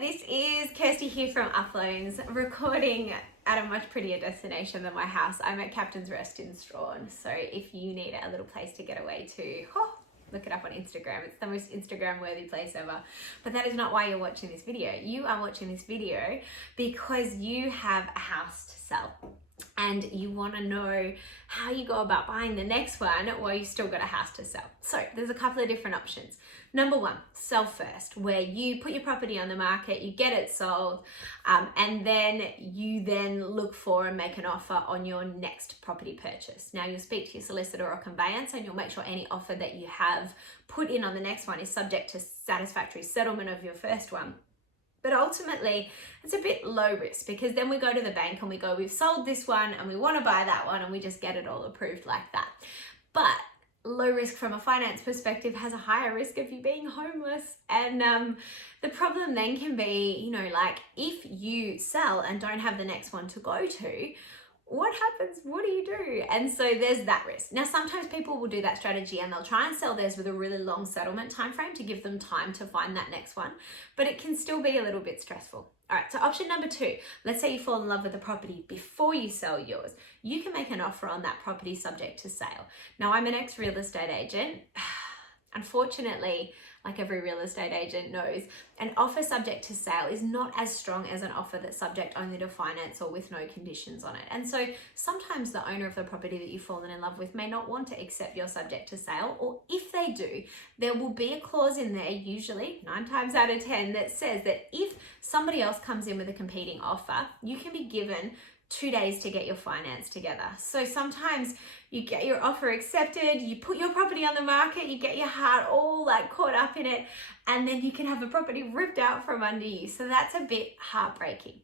this is Kirsty here from Uploans, recording at a much prettier destination than my house. I'm at Captain's Rest in Strahan, so if you need a little place to get away to, look it up on Instagram. It's the most Instagram worthy place ever. But that is not why you're watching this video. You are watching this video because you have a house to sell and you want to know how you go about buying the next one while you still got a house to sell. So there's a couple of different options. Number one, sell first, where you put your property on the market, you get it sold, and then you look for and make an offer on your next property purchase. Now you'll speak to your solicitor or conveyancer and you'll make sure any offer that you have put in on the next one is subject to satisfactory settlement of your first one. But ultimately, it's a bit low risk because then we go to the bank and we go, we've sold this one and we want to buy that one, and we just get it all approved like that. But low risk from a finance perspective has a higher risk of you being homeless. And the problem then can be, like if you sell and don't have the next one to go to, what happens? What do you do? And so there's that risk. Now, sometimes people will do that strategy and they'll try and sell theirs with a really long settlement time frame to give them time to find that next one, but it can still be a little bit stressful. All right, so option number two, let's say you fall in love with the property before you sell yours. You can make an offer on that property subject to sale. Now, I'm an ex-real estate agent. Unfortunately, like every real estate agent knows, an offer subject to sale is not as strong as an offer that's subject only to finance or with no conditions on it. And so sometimes the owner of the property that you've fallen in love with may not want to accept your subject to sale, or if they do, there will be a clause in there, usually 9 times out of 10, that says that if somebody else comes in with a competing offer, you can be given 2 days to get your finance together. So sometimes you get your offer accepted, you put your property on the market, you get your heart all caught up in it, and then you can have a property ripped out from under you. So that's a bit heartbreaking.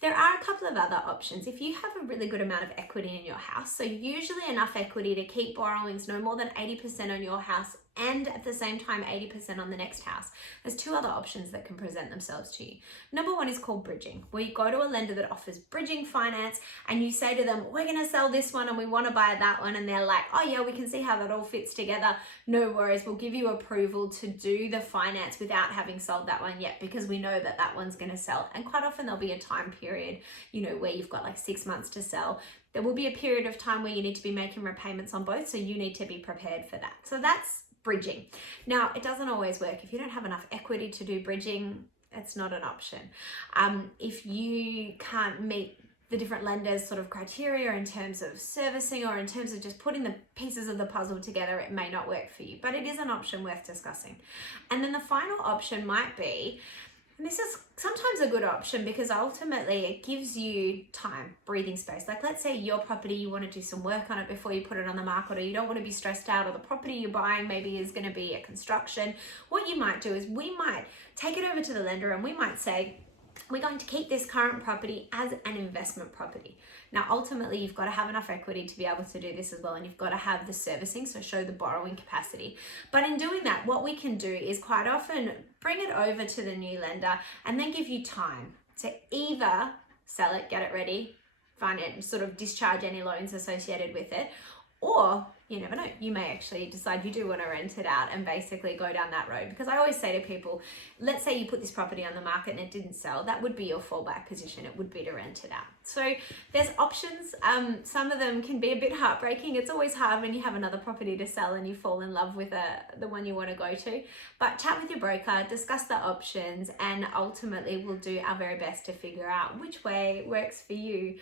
There are a couple of other options. If you have a really good amount of equity in your house, so usually enough equity to keep borrowings no more than 80% on your house and at the same time 80% on the next house, there's 2 other options that can present themselves to you. Number one is called bridging, where you go to a lender that offers bridging finance and you say to them, we're going to sell this one and we want to buy that one, and they're like, oh yeah, we can see how that all fits together. No worries, we'll give you approval to do the finance without having sold that one yet, because we know that that one's going to sell. And quite often there'll be a time period, where you've got 6 months to sell. There will be a period of time where you need to be making repayments on both, so you need to be prepared for that. So that's bridging. Now, it doesn't always work. If you don't have enough equity to do bridging, it's not an option. If you can't meet the different lenders' sort of criteria in terms of servicing or in terms of just putting the pieces of the puzzle together, it may not work for you, but it is an option worth discussing. And then the final option might be, and this is sometimes a good option because ultimately it gives you time, breathing space. Like let's say your property, you want to do some work on it before you put it on the market, or you don't want to be stressed out, or the property you're buying maybe is going to be a construction. What you might do is we might take it over to the lender and we might say, we're going to keep this current property as an investment property. Now, ultimately, you've got to have enough equity to be able to do this as well, and you've got to have the servicing, so show the borrowing capacity. But in doing that, what we can do is quite often bring it over to the new lender and then give you time to either sell it, get it ready, find it, sort of discharge any loans associated with it, or you never know, you may actually decide you do want to rent it out and basically go down that road. Because I always say to people, let's say you put this property on the market and it didn't sell, that would be your fallback position. It would be to rent it out. So there's options. Some of them can be a bit heartbreaking. It's always hard when you have another property to sell and you fall in love with the one you want to go to. But chat with your broker, discuss the options, and ultimately we'll do our very best to figure out which way works for you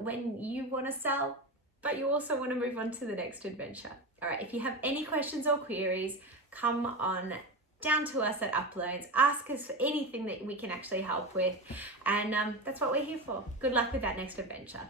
when you want to sell, but you also want to move on to the next adventure. All right, if you have any questions or queries, come on down to us at Uploans. Ask us for anything that we can actually help with. And that's what we're here for. Good luck with that next adventure.